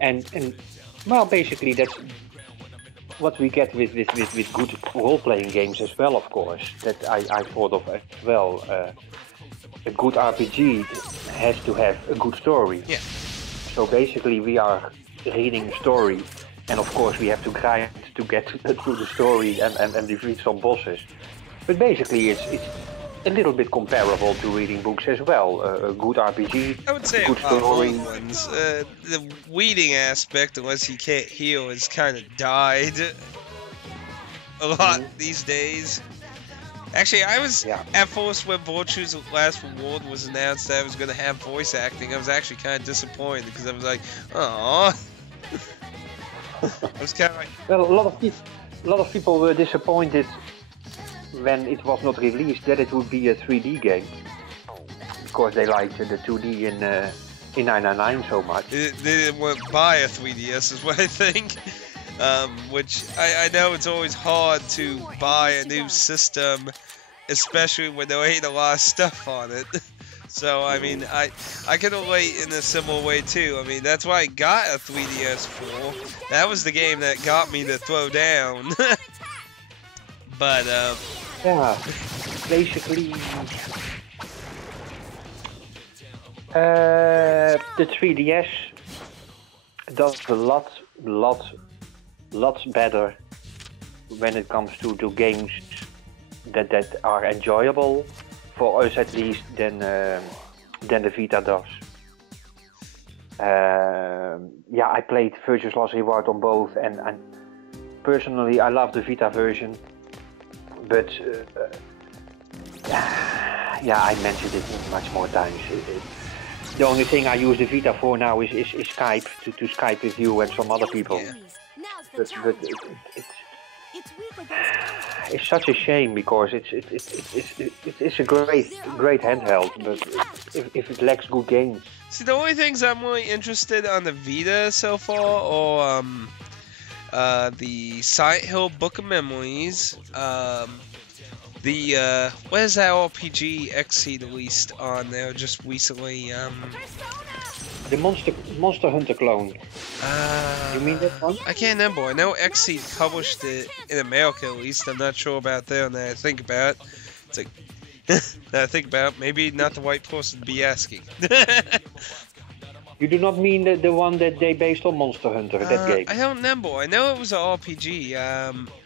and well, basically that's what we get with good role-playing games as well, of course. That I thought of as well. A good RPG has to have a good story. Yeah. So basically, we are reading a story, and of course, we have to grind to get through the story and defeat some bosses. But basically, it's a little bit comparable to reading books as well. A good RPG, I would say good story. old ones. The weeding aspect, unless you can't heal, has kind of died a lot these days. Actually, I was at first when Virtue's Last Reward was announced that I was going to have voice acting. I was actually kind of disappointed because I was like, "Aww." I was kind of like, well, a lot of people were disappointed when it was not released that it would be a 3D game, because they liked the 2D in 999 so much. they didn't want to buy a 3DS, is what I think. Which I know it's always hard to buy a new system, especially when there ain't a lot of stuff on it. So I mean, I can relate in a similar way too. I mean, that's why I got a 3DS for. That was the game that got me to throw down. But yeah, basically the 3DS does a lot better when it comes to games that are enjoyable for us, at least, than the Vita does. Yeah, I played Virtue's Last Reward on both, and personally I love the Vita version, but yeah, I mentioned it much more times. The only thing I use the Vita for now is Skype, to Skype with you and some other people. Yeah. But it's such a shame, because it's a great handheld, but if it lacks good games. See, the only things I'm really interested on the Vita so far are the Silent Hill Book of Memories, the what is that RPG XC released on there just recently? The Monster Hunter clone. You mean that one? I can't remember. I know XC published it in America, at least. I'm not sure about there. Now I think about it, it's like, now I think about it, maybe not the right person to be asking. You do not mean the one that they based on Monster Hunter, that game? I don't remember. I know it was an RPG.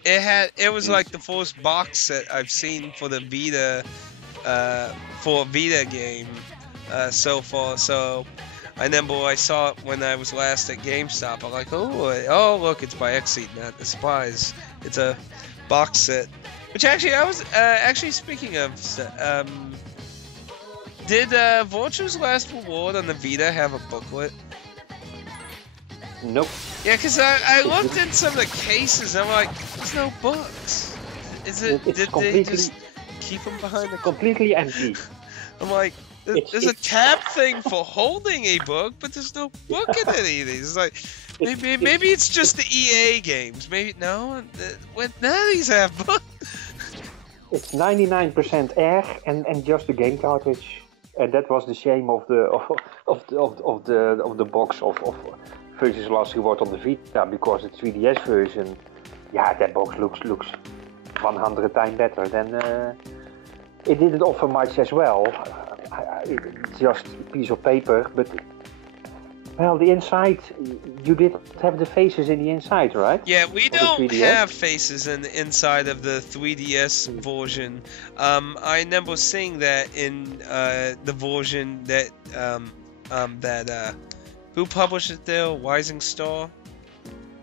It was like the first box set I've seen for the Vita, for a Vita game, so far. So I remember I saw it when I was last at GameStop. I'm like, oh look, it's by XSEED, not a surprise. It's a box set. Which actually, I was actually speaking of. Did Virtue's Last Reward on the Vita have a booklet? Nope. Yeah, because I looked in some of the cases and I'm like, there's no books. Did they just keep them behind the... Completely empty. I'm like, there's a tab thing for holding a book, but there's no book in any of these. It's like, maybe it's just the EA games. Maybe, no, none of these have books. It's 99% air and just a game cartridge. And that was the shame of the box of Virtue's Last Reward on the Vita, because the 3DS version, yeah, that box looks 100 times better than. It didn't offer much as well. It's just a piece of paper, but well, the inside, you did have the faces in the inside, right? Yeah, we don't have faces in the inside of the 3DS version. I remember seeing that in the version that who published it there? Rising Star.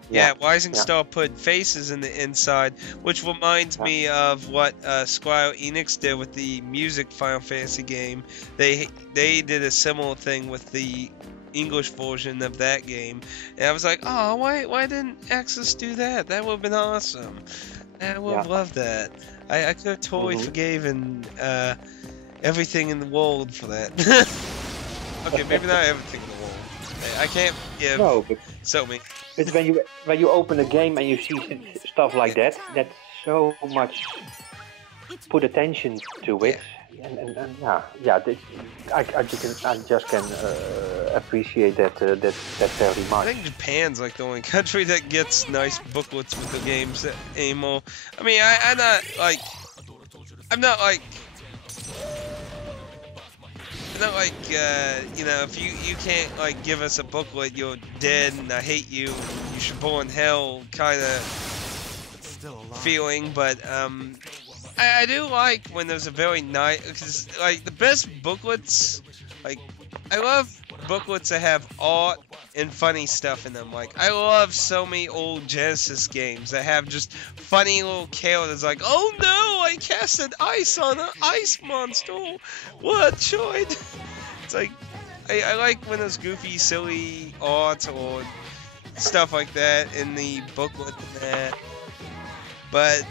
Yeah, Rising Star put faces in the inside, which reminds me of what Square Enix did with the music Final Fantasy game. They did a similar thing with the English version of that game, and I was like, oh, why didn't Axis do that? That would have been awesome. I would have loved that. I could have totally forgiven everything in the world for that. Okay, maybe not everything in the world. I can't give. No, but But when you open a game and you see stuff like that, that's so much put attention to it. and I just can appreciate that very much. I think Japan's like the only country that gets nice booklets with the games anymore. I mean, I'm not like you know, if you can't like give us a booklet, you're dead and I hate you. You should burn in hell kind of feeling. But I do like when there's a very nice, because like the best booklets, like I love booklets that have art and funny stuff in them. Like I love so many old Genesis games that have just funny little characters like, oh no, I casted ice on an ice monster. What choid? It's like I like when there's goofy, silly art or stuff like that in the booklet and that. But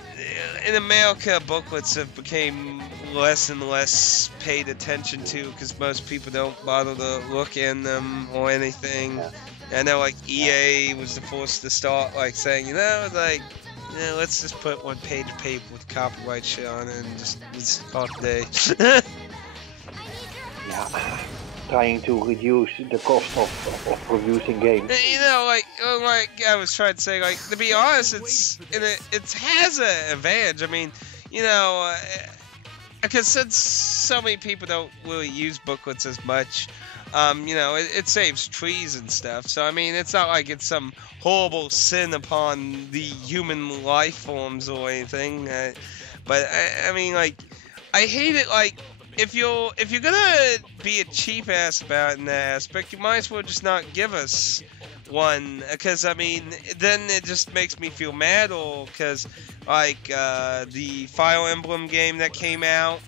in America, booklets have become less and less paid attention to because most people don't bother to look in them or anything. Yeah. I know, like EA was the first to start like saying, you know, like, yeah, let's just put one page of paper with copyright shit on it and just call it a day. Yeah. Trying to reduce the cost of producing games. You know, like I was trying to say, like, to be honest, it has an advantage. I mean, you know, because since so many people don't really use booklets as much, you know, it saves trees and stuff. So I mean, it's not like it's some horrible sin upon the human life forms or anything. But I mean, like, I hate it. Like, if you're gonna be a cheap ass about it in that aspect, you might as well just not give us one, because I mean, then it just makes me feel mad. Or because like the Fire Emblem game that came out,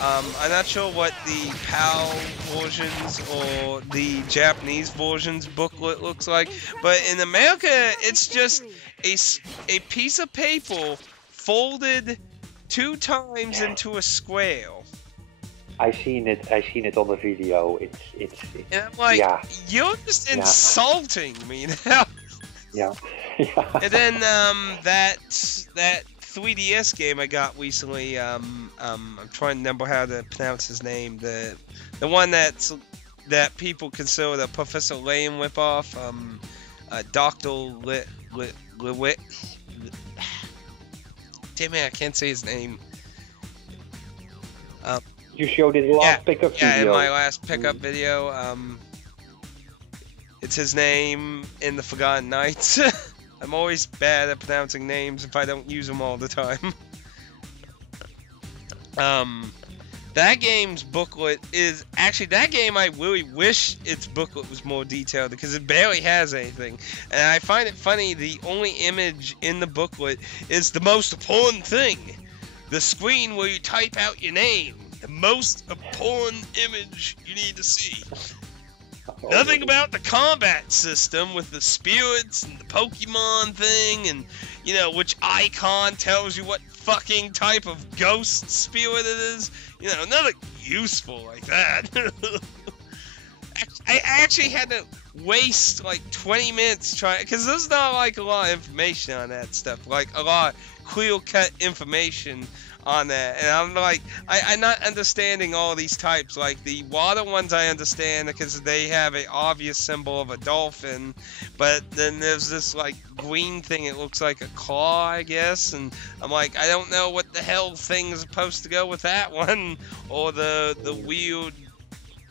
I'm not sure what the PAL versions or the Japanese versions booklet looks like, but in America, it's just a piece of paper folded 2 times into a square. I seen it on the video. It's And I'm like, yeah. You're just insulting me now. Yeah. And then that 3DS game I got recently, I'm trying to remember how to pronounce his name. The one that people consider the Professor Layton ripoff. Dr. Lewitt. Damn it, I can't say his name. You showed it last pickup video. Yeah, in my last pickup video. It's his name in the Forgotten Knights. I'm always bad at pronouncing names if I don't use them all the time. That game's booklet is actually, that game I really wish its booklet was more detailed because it barely has anything. And I find it funny, the only image in the booklet is the most important thing. The screen where you type out your name. The most important image you need to see. Nothing about the combat system with the spirits and the Pokemon thing and, you know, which icon tells you what fucking type of ghost spirit it is. You know, nothing useful like that. I actually had to waste like 20 minutes trying, because there's not like a lot of information on that stuff, like a lot of clear-cut information on that, and I'm like, I'm not understanding all these types. Like the water ones I understand because they have an obvious symbol of a dolphin, but then there's this like green thing, it looks like a claw, I guess, and I'm like, I don't know what the hell thing is supposed to go with that one, or the weird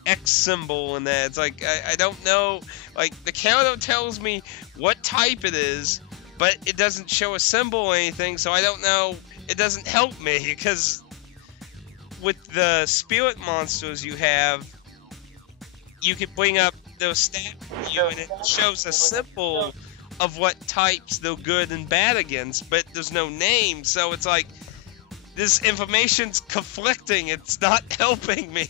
X symbol in that. It's like, I don't know, like the counter tells me what type it is, but it doesn't show a symbol or anything, so I don't know. It doesn't help me, because with the spirit monsters you have, you can bring up those stat menu and it shows a symbol of what types they're good and bad against, but there's no name, so it's like, this information's conflicting, it's not helping me.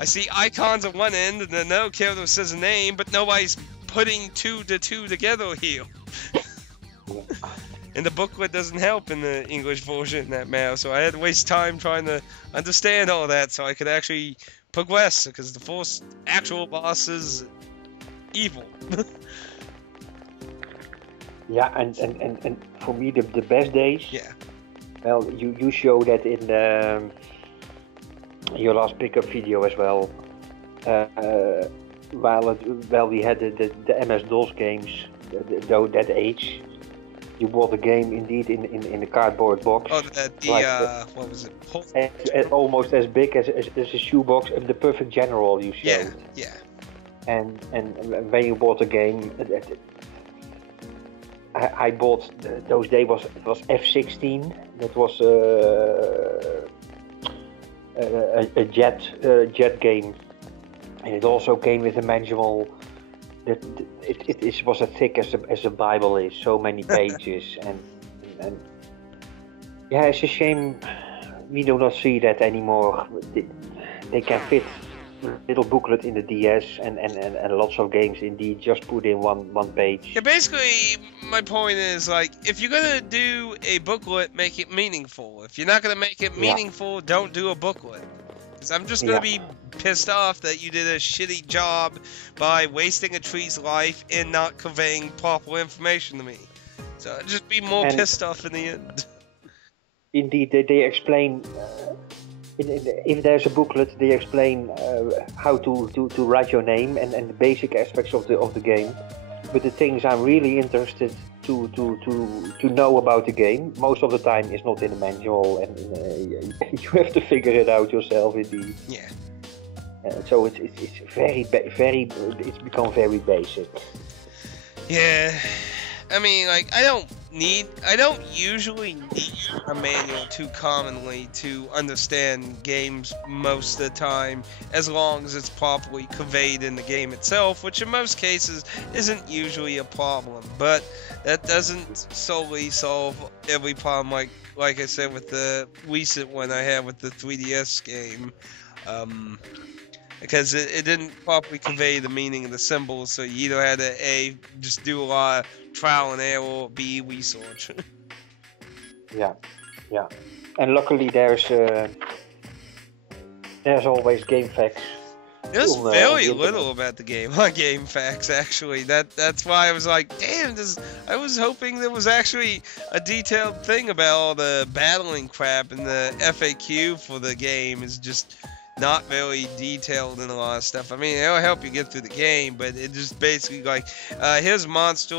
I see icons at one end, and then no character says a name, but nobody's putting 2 to 2 together here. And the booklet doesn't help in the English version that matter, so I had to waste time trying to understand all that so I could actually progress, because the first actual boss is evil. Yeah, and for me the best days. Yeah. Well, you show that in your last pickup video as well. While we had the MS-DOS games, though that age, you bought the game indeed in a cardboard box. Oh, like what was it? Almost as big as a shoebox. The Perfect General you showed. Yeah. And when you bought the game, I bought those days it was F-16. That was a jet game, and it also came with a manual. It was as thick as a Bible is, so many pages, and yeah, it's a shame we do not see that anymore. They can fit a little booklet in the DS and lots of games indeed just put in one page. Yeah, basically my point is, like, if you're gonna do a booklet, make it meaningful. If you're not gonna make it meaningful, don't do a booklet. Because I'm just gonna be pissed off that you did a shitty job by wasting a tree's life and not conveying proper information to me. So I'd just be more pissed off in the end. Indeed, they explain. If there's a booklet, they explain how to write your name and the basic aspects of the game. But the things I'm really interested to know about the game, most of the time is not in the manual, and you have to figure it out yourself indeed. Yeah. So it's it's become very basic. Yeah. I mean, like, I don't usually need a manual too commonly to understand games most of the time, as long as it's properly conveyed in the game itself, which in most cases isn't usually a problem. But that doesn't solely solve every problem, like I said with the recent one I had with the 3DS game. Because it didn't properly convey the meaning of the symbols, so you either had to A, just do a lot of trial and error, or B, research. Yeah. And luckily there's always game facts. There's very little about the game on Game Facts, actually. That's why I was like, damn, I was hoping there was actually a detailed thing about all the battling crap, and the FAQ for the game is just not very detailed in a lot of stuff. I mean, it'll help you get through the game, but it just basically like, here's a monster,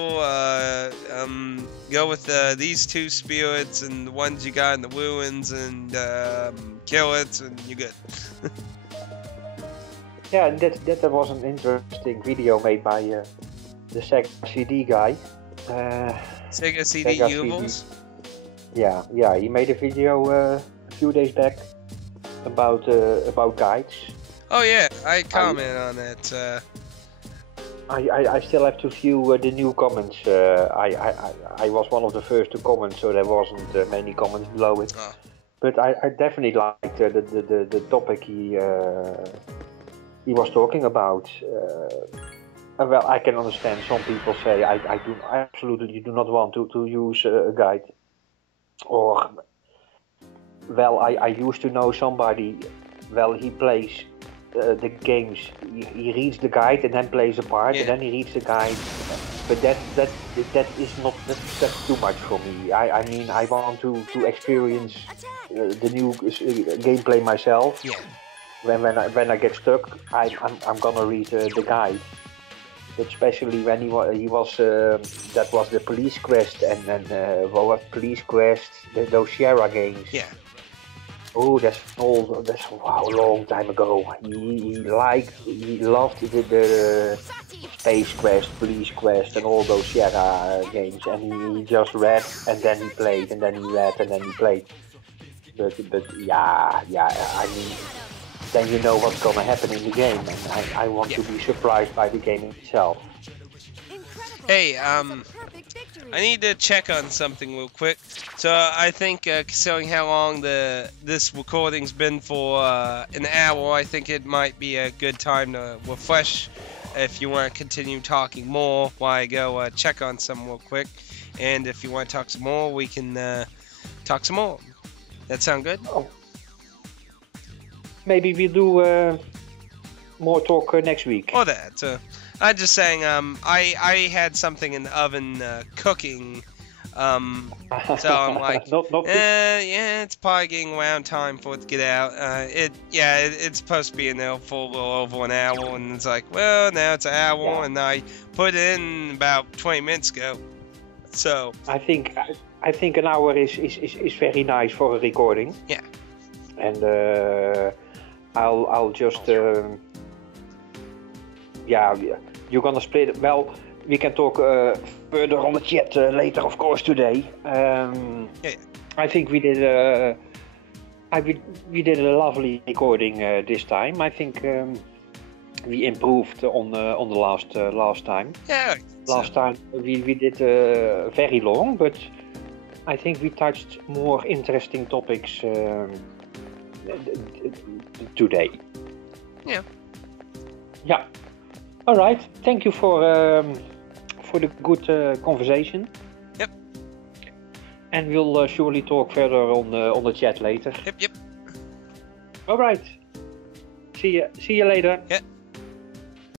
go with these two spirits and the ones you got in the ruins, and kill it, and you're good. Yeah, and that was an interesting video made by the Sega CD guy. Sega CD Universe? Yeah, he made a video a few days back about guides. Oh yeah, I commented on that. I still have to view the new comments. I was one of the first to comment, so there wasn't many comments below it. Oh. But I definitely liked the topic he was talking about. Well, I can understand some people say I absolutely do not want to use a guide, or well, I used to know somebody. Well, he plays the games. He reads the guide and then plays a part, and then he reads the guide. But that is not that's too much for me. I mean, I want to experience the new gameplay myself. Yeah. When I get stuck, I'm gonna read the guide. Especially when he was that was the Police Quest and what was Police Quest, those Sierra games. Yeah. Oh, that's a long time ago. He loved the Space Quest, Police Quest, and all those Sierra games, and he just read and then he played, and then he read and then he played. But yeah, I mean, then you know what's gonna happen in the game, and I want to be surprised by the game itself. Hey, I need to check on something real quick. So I think, considering how long this recording's been for, an hour, I think it might be a good time to refresh if you want to continue talking more while I go check on some real quick. And if you want to talk some more, we can talk some more. That sound good? Oh. Maybe we'll do more talk next week. Or that. I'm just saying, I had something in the oven cooking So I'm like, not yeah, it's probably getting around time for it to get out. It's supposed to be in there for a little over an hour, and it's like, well, now it's an hour, and I put it in about 20 minutes ago. So I think an hour is very nice for a recording. Yeah. And I'll just you're gonna split it. Well, we can talk further on the chat later, of course, today. I think we did we did a lovely recording this time. I think we improved on the last time. Yeah. Last time we did very long, but I think we touched more interesting topics today. Yeah. Yeah. All right. Thank you for the good conversation. Yep. And we'll surely talk further on the chat later. Yep. All right. See you later. Yeah.